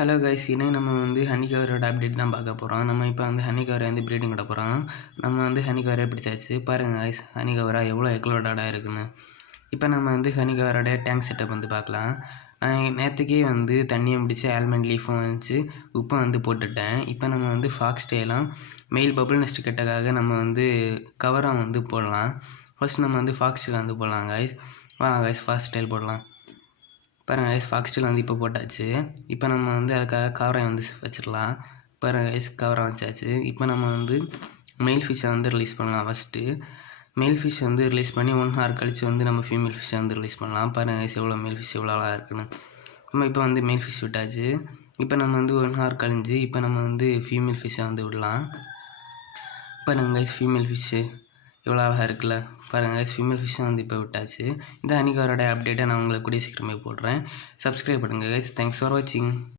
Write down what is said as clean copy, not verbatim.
Hello guys, இன்னும் நம்ம ஹனிகவரோட update தான் பார்க்க போகிறோம். நம்ம இப்போ ஹனிகவரை ப்ரீடிங் விட போகிறோம். நம்ம ஹனிகவரை பிடிச்சாச்சு. பாருங்கள் கைஸ், ஹனிகவரா எவ்வளோ எக்லோடடாக இருக்குன்னு. இப்போ நம்ம ஹனிகவரோட டேங்க் செட்டப் பார்க்கலாம். நான் நேற்றுக்கே தண்ணியை பிடிச்சி ஆல்மண்ட் லீஃபும் வச்சு உப்பை போட்டுட்டேன். இப்போ நம்ம ஃபாக்ஸ் டேலாம் மெயில் பபுள் நெஸ்ட் கிட்டக்காக நம்ம கவரம் போடலாம். ஃபர்ஸ்ட் நம்ம ஃபாக்ஸ் டேல் போடலாம் கைஸ். வாங்க கைஸ், ஃபாக்ஸ் டேல் போடலாம். பாருங்கள் கைஸ், ஃபாக்ஸ் டேல் இப்போ போட்டாச்சு. இப்போ நம்ம அதுக்காக கவரை வச்சிடலாம். பாருங்கள் கைஸ், கவரை வச்சாச்சு. இப்போ நம்ம மெயில் ஃபிஷ்ஷை ரிலீஸ் பண்ணலாம். ஃபஸ்ட்டு மெயில் ஃபிஷ் ரிலீஸ் பண்ணி 1 hour கழித்து நம்ம ஃபீமேல் ஃபிஷ்ஷை ரிலீஸ் பண்ணலாம். பாருங்கள் கைஸ், எவ்வளோ மெயில் ஃபிஷ் எவ்வளோ அழகாக இருக்குன்னு. நம்ம இப்போ மெயில் ஃபிஷ் விட்டாச்சு. இப்போ நம்ம 1 hour கழிஞ்சு இப்போ நம்ம ஃபீமேல் ஃபிஷ்ஷை விடலாம். பாருங்கள் கைஸ், ஃபீமேல் ஃபிஷ்ஷு எவ்வளோ அழகாக இருக்குல்ல. பாருங்கள் கைஸ், ஃபீமேல் ஃபிஷ்ஷை இப்போ விட்டாச்சு. இந்த ஹனிகவரோட அப்டேட்டை நான் உங்களுக்கு கூடிய சீக்கிரமே போடுறேன். சப்ஸ்கிரைப் பண்ணுங்கள் கைஸ். தேங்க்ஸ் ஃபார் வாட்சிங்.